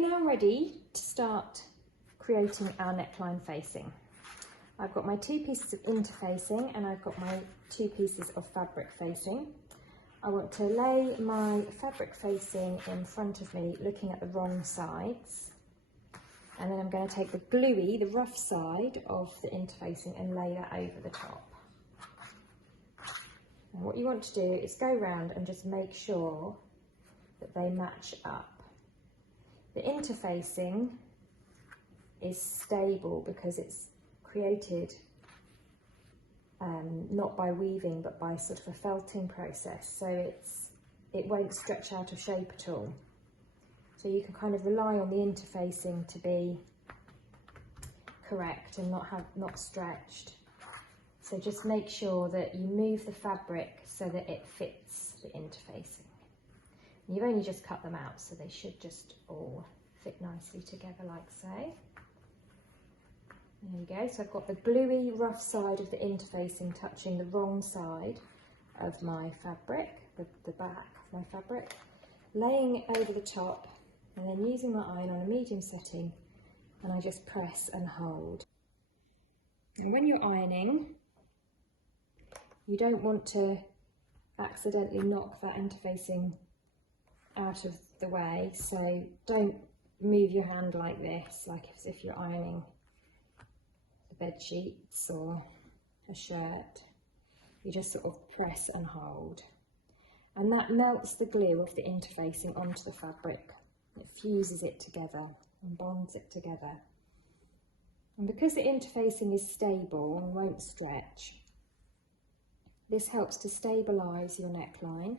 Now ready to start creating our neckline facing. I've got my 2 pieces of interfacing and I've got my 2 pieces of fabric facing. I want to lay my fabric facing in front of me looking at the wrong sides, and then I'm going to take the gluey, the rough side of the interfacing and lay that over the top. And what you want to do is go around and just make sure that they match up. The interfacing is stable because it's created not by weaving but by sort of a felting process, so it won't stretch out of shape at all. So you can kind of rely on the interfacing to be correct and not stretched. So just make sure that you move the fabric so that it fits the interfacing. You've only just cut them out, so they should just all fit nicely together like so. There you go, so I've got the gluey rough side of the interfacing touching the wrong side of my fabric, the back of my fabric, laying over the top and then using my iron on a medium setting, and I just press and hold. And when you're ironing, you don't want to accidentally knock that interfacing out of the way, so don't move your hand like this, like as if you're ironing the bed sheets or a shirt. You just sort of press and hold, and that melts the glue of the interfacing onto the fabric. It fuses it together and bonds it together, and because the interfacing is stable and won't stretch, this helps to stabilise your neckline.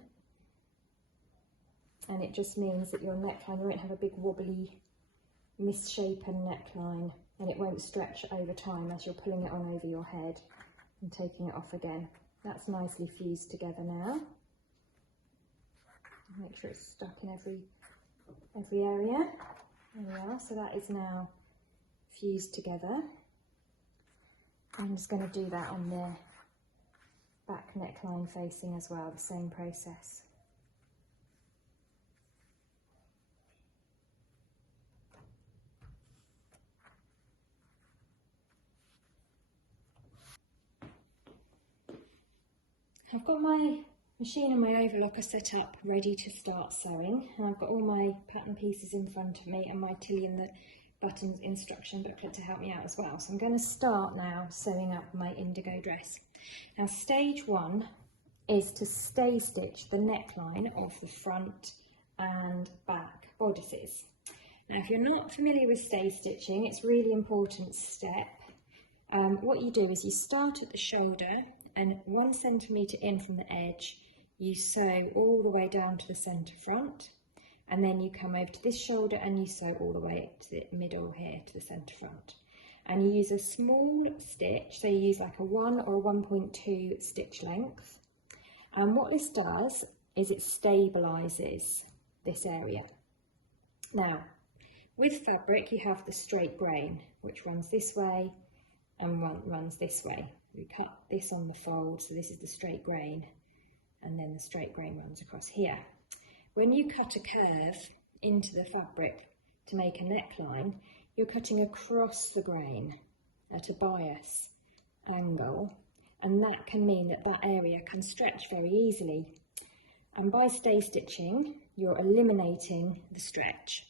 And it just means that your neckline won't have a big wobbly, misshapen neckline, and it won't stretch over time as you're pulling it on over your head and taking it off again. That's nicely fused together now. Make sure it's stuck in every area. There we are, so that is now fused together. I'm just going to do that on the back neckline facing as well, the same process. I've got my machine and my overlocker set up ready to start sewing, and I've got all my pattern pieces in front of me and my Tilly and the buttons instruction booklet to help me out as well. So I'm going to start now sewing up my indigo dress. Now stage 1 is to stay stitch the neckline of the front and back bodices. Now if you're not familiar with stay stitching, it's a really important step. What you do is you start at the shoulder, and 1 centimetre in from the edge you sew all the way down to the centre front, and then you come over to this shoulder and you sew all the way to the middle here to the centre front, and you use a small stitch, so you use like a 1 or a 1.2 stitch length, and what this does is it stabilises this area. Now with fabric you have the straight grain which runs this way and runs this way. We cut this on the fold, so this is the straight grain, and then the straight grain runs across here. When you cut a curve into the fabric to make a neckline, you're cutting across the grain at a bias angle, and that can mean that that area can stretch very easily. And by stay stitching, you're eliminating the stretch.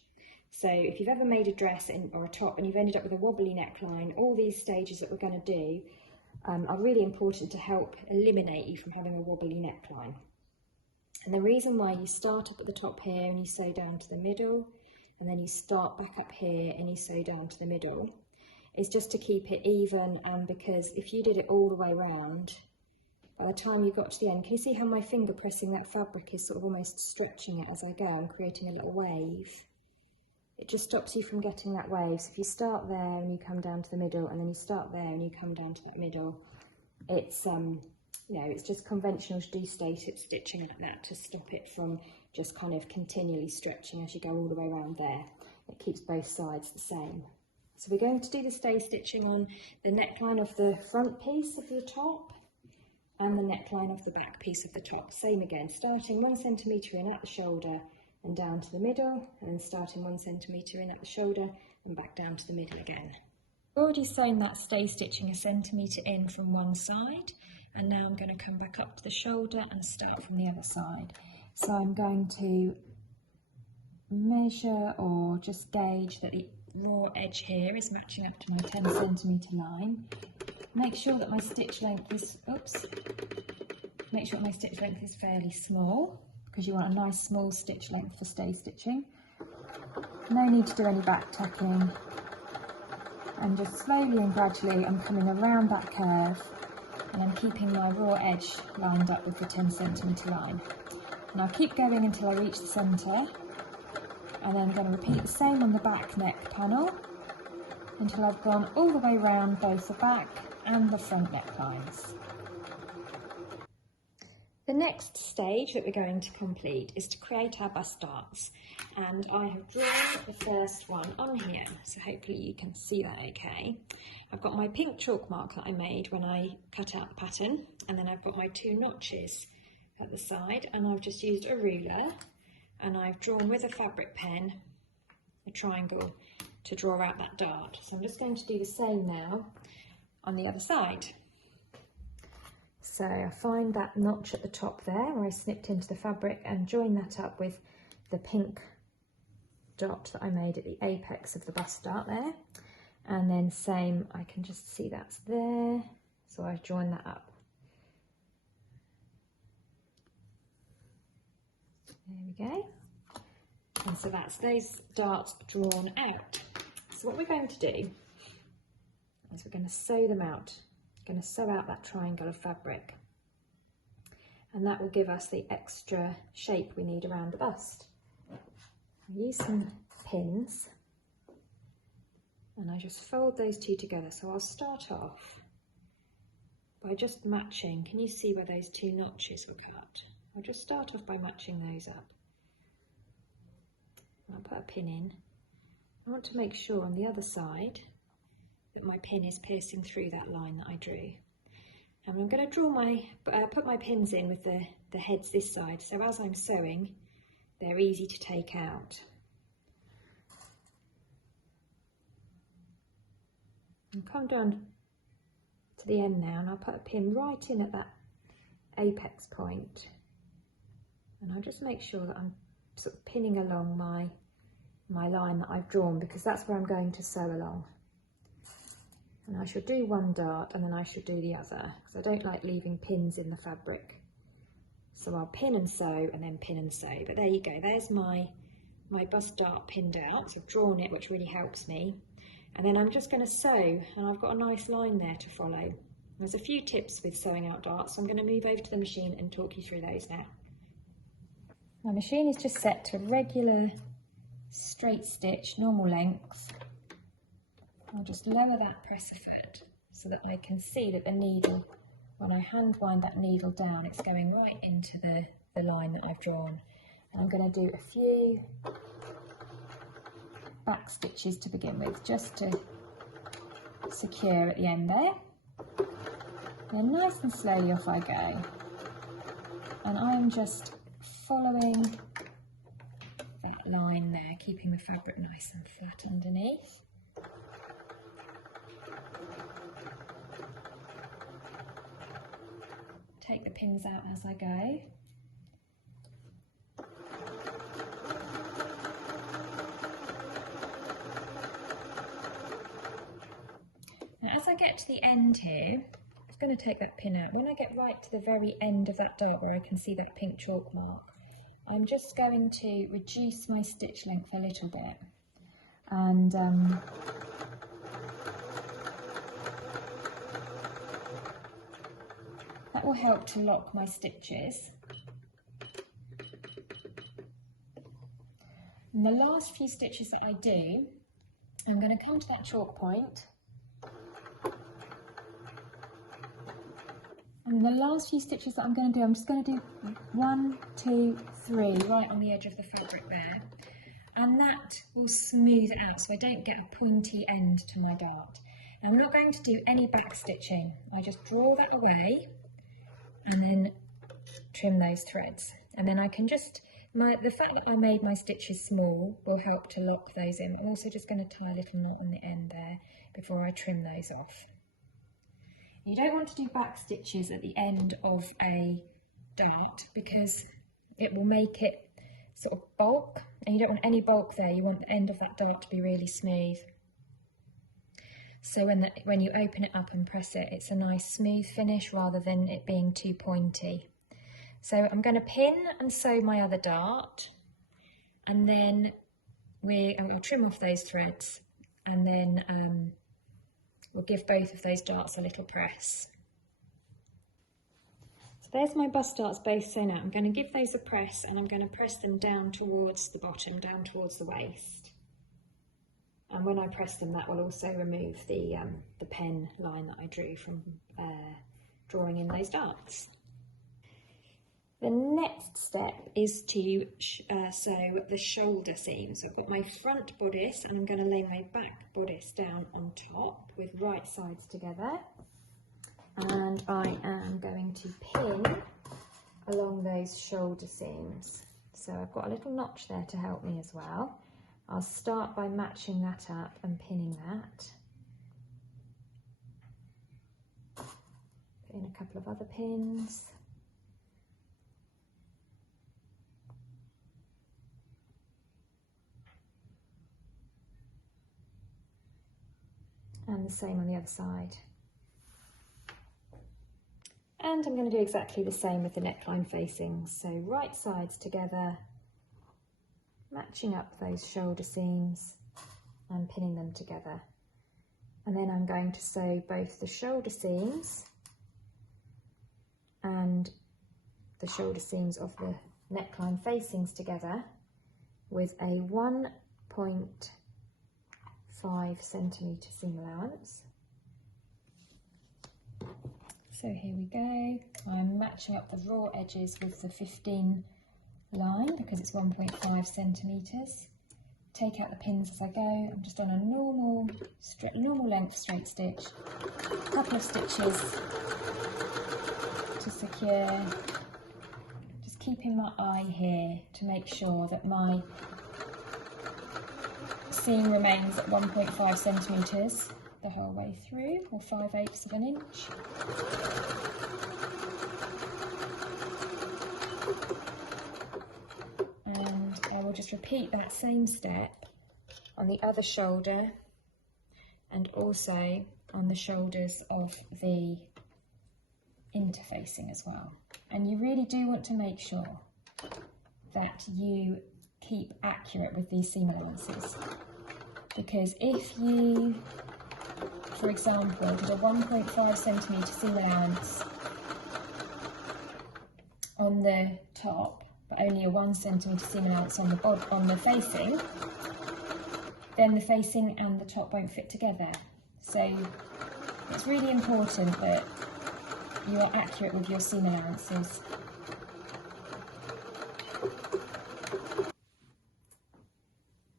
So if you've ever made a dress or a top and you've ended up with a wobbly neckline, all these stages that we're going to do are really important to help eliminate you from having a wobbly neckline. And the reason why you start up at the top here and you sew down to the middle, and then you start back up here and you sew down to the middle, is just to keep it even, and because if you did it all the way around, by the time you got to the end, can you see how my finger pressing that fabric is sort of almost stretching it as I go and creating a little wave? It just stops you from getting that wave. So if you start there and you come down to the middle, and then you start there and you come down to that middle, it's you know, it's just conventional to do stay stitching like that to stop it from just kind of continually stretching as you go all the way around there. It keeps both sides the same. So we're going to do the stay stitching on the neckline of the front piece of the top and the neckline of the back piece of the top. Same again, starting 1 centimetre in at the shoulder and down to the middle, and then starting 1 centimetre in at the shoulder and back down to the middle again. I've already sewn that stay stitching 1 centimetre in from one side, and now I'm going to come back up to the shoulder and start from the other side. So I'm going to measure or just gauge that the raw edge here is matching up to my 10 centimetre line. Make sure that my stitch length is, make sure my stitch length is fairly small, because you want a nice small stitch length for stay stitching. No need to do any back tacking, and just slowly and gradually I'm coming around that curve, and I'm keeping my raw edge lined up with the 10 centimetre line. Now keep going until I reach the centre, and then I'm going to repeat the same on the back neck panel until I've gone all the way around both the back and the front necklines. The next stage that we're going to complete is to create our bust darts, and I have drawn the first one on here, so hopefully you can see that okay. I've got my pink chalk mark that I made when I cut out the pattern, and then I've got my 2 notches at the side, and I've just used a ruler and I've drawn with a fabric pen a triangle to draw out that dart. So I'm just going to do the same now on the other side. So I find that notch at the top there where I snipped into the fabric and join that up with the pink dot that I made at the apex of the bust dart there, and then same, I can just see that's there, so I've joined that up. There we go. And so that's those darts drawn out. So what we're going to do is we're going to sew them out. We're going to sew out that triangle of fabric, and that will give us the extra shape we need around the bust. I use some pins and I just fold those 2 together. So I'll start off by just matching. Can you see where those 2 notches were cut? I'll just start off by matching those up. I'll put a pin in. I want to make sure on the other side that my pin is piercing through that line that I drew. And I'm going to draw put my pins in with the heads this side, so as I'm sewing they're easy to take out. I'll come down to the end now, and I'll put a pin right in at that apex point, and I'll just make sure that I'm sort of pinning along my line that I've drawn, because that's where I'm going to sew along. And I shall do one dart and then I shall do the other, because I don't like leaving pins in the fabric. So I'll pin and sew and then pin and sew. But there you go, there's my bust dart pinned out. So I've drawn it, which really helps me. And then I'm just going to sew, and I've got a nice line there to follow. There's a few tips with sewing out darts, so I'm going to move over to the machine and talk you through those now. My machine is just set to a regular straight stitch, normal length. I'll just lower that presser foot so that I can see that the needle, when I hand wind that needle down, it's going right into the line that I've drawn. And I'm going to do a few back stitches to begin with, just to secure at the end there. Then nice and slowly off I go. And I'm just following that line there, keeping the fabric nice and flat underneath. Take the pins out as I go. Now as I get to the end here, I'm going to take that pin out. When I get right to the very end of that dart where I can see that pink chalk mark, I'm just going to reduce my stitch length a little bit, and that will help to lock my stitches. And the last few stitches that I do, I'm going to come to that chalk point, and the last few stitches that I'm going to do, I'm just going to do 1, 2, 3 right on the edge of the fabric there, and that will smooth it out so I don't get a pointy end to my dart. Now I'm not going to do any back stitching, I just draw that away and then trim those threads, and then I can just The fact that I made my stitches small will help to lock those in. I'm also just going to tie a little knot on the end there before I trim those off. You don't want to do back stitches at the end of a dart because it will make it sort of bulk, and you don't want any bulk there. You want the end of that dart to be really smooth. So when you open it up and press it, it's a nice smooth finish rather than it being too pointy. So I'm going to pin and sew my other dart, and then we'll trim off those threads, and then we'll give both of those darts a little press. So there's my bust darts both sewn out. I'm going to give those a press, and I'm going to press them down towards the bottom, down towards the waist. And when I press them, that will also remove the pen line that I drew from drawing in those darts. The next step is to sew the shoulder seams. So I've got my front bodice, and I'm going to lay my back bodice down on top with right sides together. And I am going to pin along those shoulder seams. So I've got a little notch there to help me as well. I'll start by matching that up and pinning that. Put in a couple of other pins. And the same on the other side. And I'm going to do exactly the same with the neckline facings. So right sides together, matching up those shoulder seams and pinning them together. And then I'm going to sew both the shoulder seams and the shoulder seams of the neckline facings together with a 1.5 centimetre seam allowance. So here we go. I'm matching up the raw edges with the 15 line because it's 1.5 centimetres. Take out the pins as I go. I'm just on a normal length straight stitch. A couple of stitches to secure. Just keeping my eye here to make sure that my seam remains at 1.5 centimetres the whole way through, or 5/8 of an inch. And I will just repeat that same step on the other shoulder and also on the shoulders of the interfacing as well. And you really do want to make sure that you keep accurate with these seam allowances, because if you, for example, did a 1.5 centimetre seam allowance on the top but only a 1 centimetre seam allowance on the facing, then the facing and the top won't fit together. So it's really important that you are accurate with your seam allowances.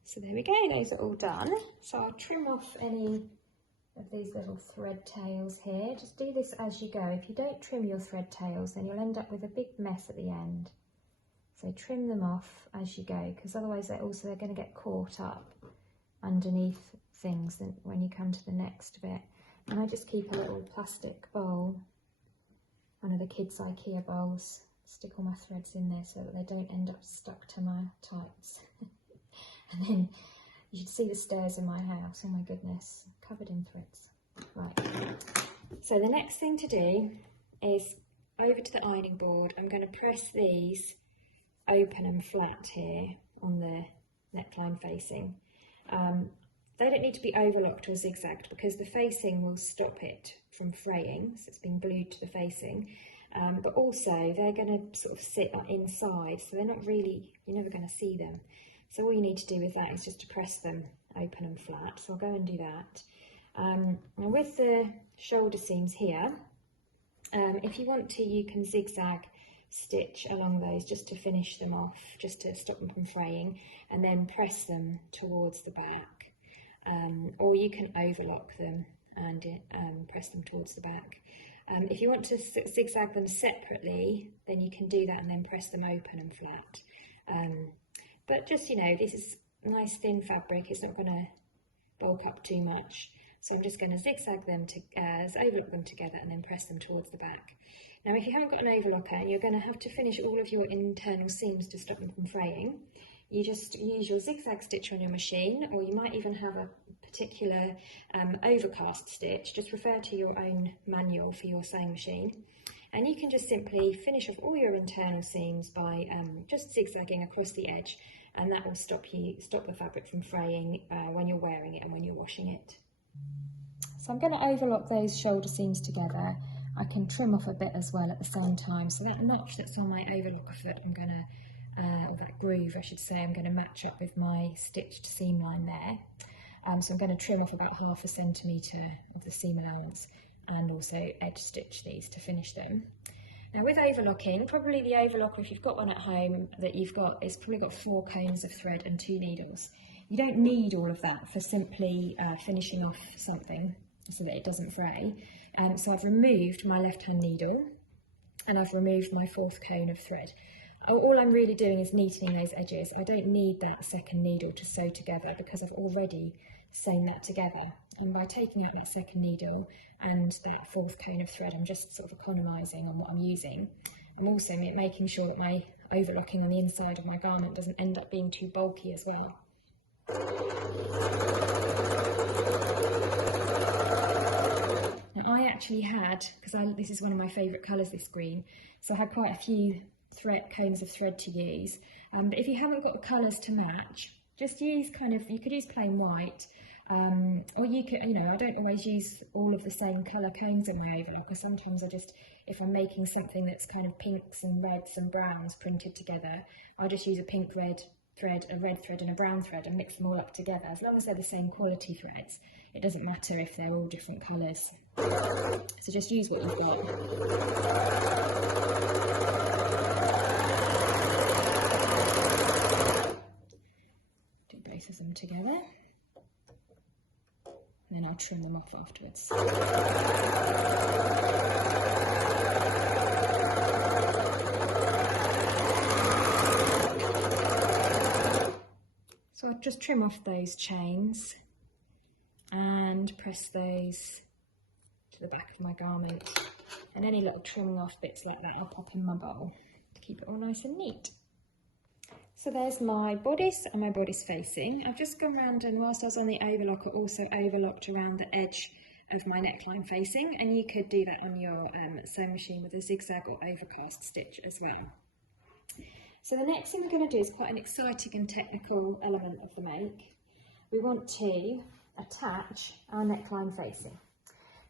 So there we go, those are all done. So I'll trim off any of these little thread tails here. Just do this as you go. If you don't trim your thread tails, then you'll end up with a big mess at the end. So trim them off as you go, because otherwise they're going to get caught up underneath things when you come to the next bit. And I just keep a little plastic bowl, one of the kids' IKEA bowls, stick all my threads in there so that they don't end up stuck to my tights. And then you should see the stairs in my house, oh my goodness, covered in threads. Right, so the next thing to do is over to the ironing board. I'm going to press these open and flat here on the neckline facing. They don't need to be overlocked or zigzagged because the facing will stop it from fraying, so it's been glued to the facing. But also they're going to sort of sit inside, so they're not really, you're never going to see them. So all you need to do with that is just to press them open and flat. So I'll go and do that. Now with the shoulder seams here, if you want to, you can zigzag stitch along those just to finish them off, just to stop them from fraying, and then press them towards the back. Or you can overlock them and press them towards the back. If you want to zigzag them separately, then you can do that and then press them open and flat. But just, you know, this is nice thin fabric, it's not going to bulk up too much. So I'm just going to zigzag them, overlock them together and then press them towards the back. Now if you haven't got an overlocker, you're going to have to finish all of your internal seams to stop them from fraying. You just use your zigzag stitch on your machine, or you might even have a particular overcast stitch. Just refer to your own manual for your sewing machine. And you can just simply finish off all your internal seams by just zigzagging across the edge, and that will stop the fabric from fraying when you're wearing it and when you're washing it. So I'm going to overlock those shoulder seams together. I can trim off a bit as well at the same time. So that notch that's on my overlocker foot, I'm going to, or that groove I should say, I'm going to match up with my stitched seam line there. So I'm going to trim off about 1/2 centimetre of the seam allowance and also edge stitch these to finish them. Now with overlocking, probably the overlocker, if you've got one at home that you've got, it's probably got 4 cones of thread and 2 needles. You don't need all of that for simply finishing off something so that it doesn't fray. So I've removed my left hand needle and I've removed my 4th cone of thread. All I'm really doing is neatening those edges. I don't need that second needle to sew together because I've already sewn that together. And by taking out that second needle and that 4th cone of thread, I'm just sort of economising on what I'm using. I'm also making sure that my overlocking on the inside of my garment doesn't end up being too bulky as well. Now I actually had, because this is one of my favourite colours, this green, so I had quite a few cones of thread to use. But if you haven't got colours to match, just use you could use plain white, or you could, I don't always use all of the same colour cones in my overlocker. Sometimes if I'm making something that's kind of pinks and reds and browns printed together, I'll just use a pink red thread, a red thread and a brown thread and mix them all up together. As long as they're the same quality threads, it doesn't matter if they're all different colours. So just use what you've got. Do both of them together. And then I'll trim them off afterwards. So I'll just trim off those chains and press those to the back of my garment. And any little trimming off bits like that I'll pop in my bowl to keep it all nice and neat. So there's my bodice and my bodice facing. I've just gone round, and whilst I was on the overlocker, also overlocked around the edge of my neckline facing, and you could do that on your sewing machine with a zigzag or overcast stitch as well. So the next thing we're going to do is quite an exciting and technical element of the make. We want to attach our neckline facing.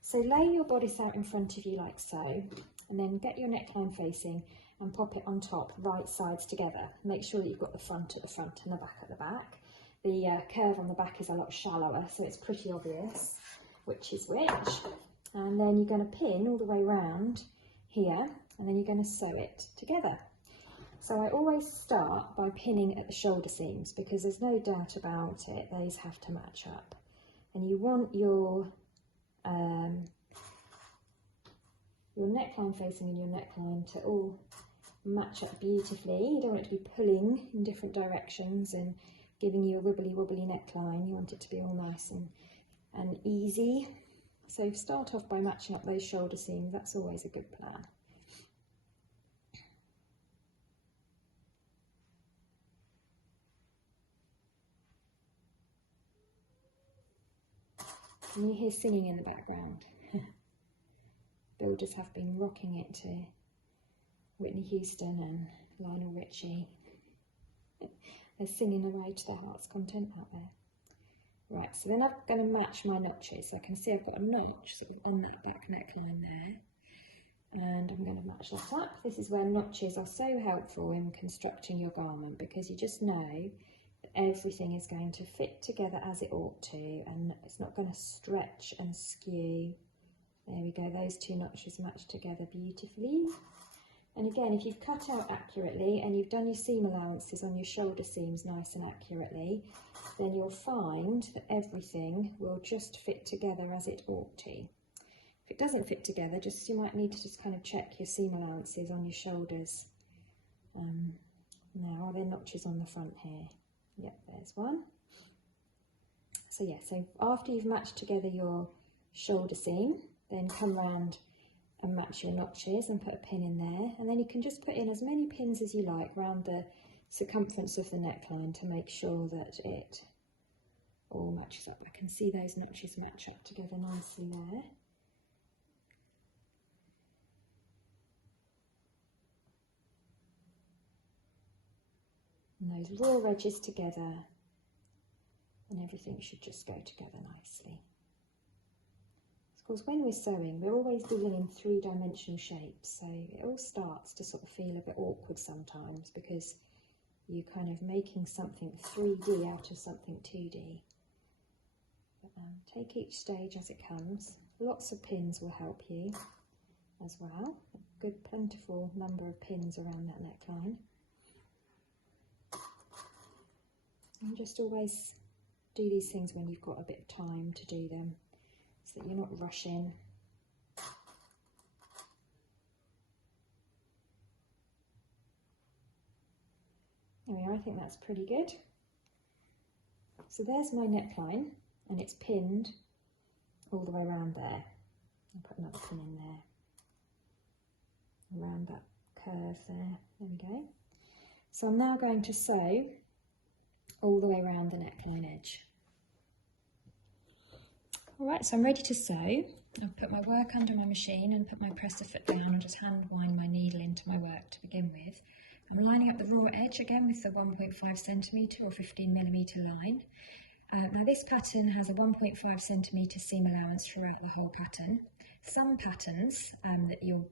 So lay your bodice out in front of you like so, and then get your neckline facing and pop it on top, right sides together. Make sure that you've got the front at the front and the back at the back. The curve on the back is a lot shallower, so it's pretty obvious which is which. And then you're going to pin all the way around here, and then you're going to sew it together. So I always start by pinning at the shoulder seams, because there's no doubt about it, those have to match up. And you want your neckline facing and your neckline to all match up beautifully. You don't want it to be pulling in different directions and giving you a wibbly wobbly neckline. You want it to be all nice and easy. So start off by matching up those shoulder seams. That's always a good plan. And you hear singing in the background. Builders have been rocking it to Whitney Houston and Lionel Richie. They're singing away to their heart's content out there. Right, so then I'm going to match my notches. So I can see I've got a notch sort of on that back neckline there. And I'm going to match that up. This is where notches are so helpful in constructing your garment, because you just know that everything is going to fit together as it ought to, and it's not going to stretch and skew. There we go, those two notches match together beautifully. And again, if you've cut out accurately and you've done your seam allowances on your shoulder seams nice and accurately, then you'll find that everything will just fit together as it ought to. If it doesn't fit together, you might need to just kind of check your seam allowances on your shoulders Now, are there notches on the front here? Yep, there's one. So yeah, so after you've matched together your shoulder seam, then come round and match your notches and put a pin in there, and then you can just put in as many pins as you like around the circumference of the neckline to make sure that it all matches up. I can see those notches match up together nicely there. And those raw edges together, and everything should just go together nicely. Of course, when we're sewing, we're always dealing in three-dimensional shapes, so it all starts to sort of feel a bit awkward sometimes because you're kind of making something 3D out of something 2D. But, take each stage as it comes. Lots of pins will help you as well. A good plentiful number of pins around that neckline. And just always do these things when you've got a bit of time to do them, so that you're not rushing. There we are, I think that's pretty good. So there's my neckline, and it's pinned all the way around there. I'll put another pin in there, around that curve there. There we go. So I'm now going to sew all the way around the neckline edge. Alright, so I'm ready to sew. I've put my work under my machine and put my presser foot down and just hand wind my needle into my work to begin with. I'm lining up the raw edge again with the 1.5 centimetre or 15mm line. Now this pattern has a 1.5 centimetre seam allowance throughout the whole pattern. Some patterns that you'll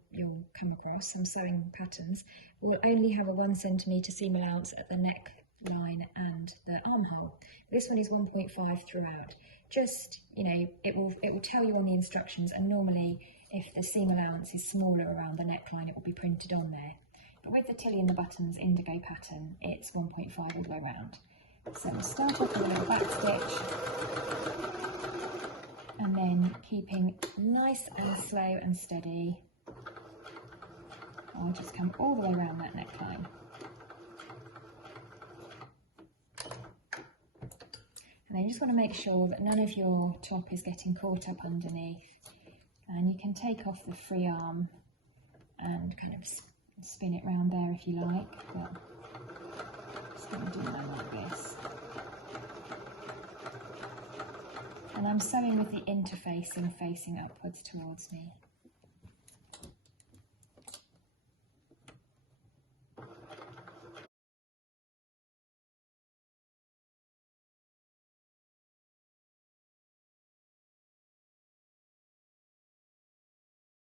come across, some sewing patterns, will only have a 1 centimetre seam allowance at the neckline and the armhole. This one is 1.5 throughout. Just, you know, it will tell you on the instructions, and normally if the seam allowance is smaller around the neckline, it will be printed on there. But with the Tilly and the Buttons Indigo pattern, it's 1.5 all the way around. So we'll start off with a little back stitch, and then keeping nice and slow and steady, I'll just come all the way around that neckline. And then you just want to make sure that none of your top is getting caught up underneath. And you can take off the free arm and kind of spin it round there if you like, but I'm just going to do that like this. And I'm sewing with the interfacing facing upwards towards me.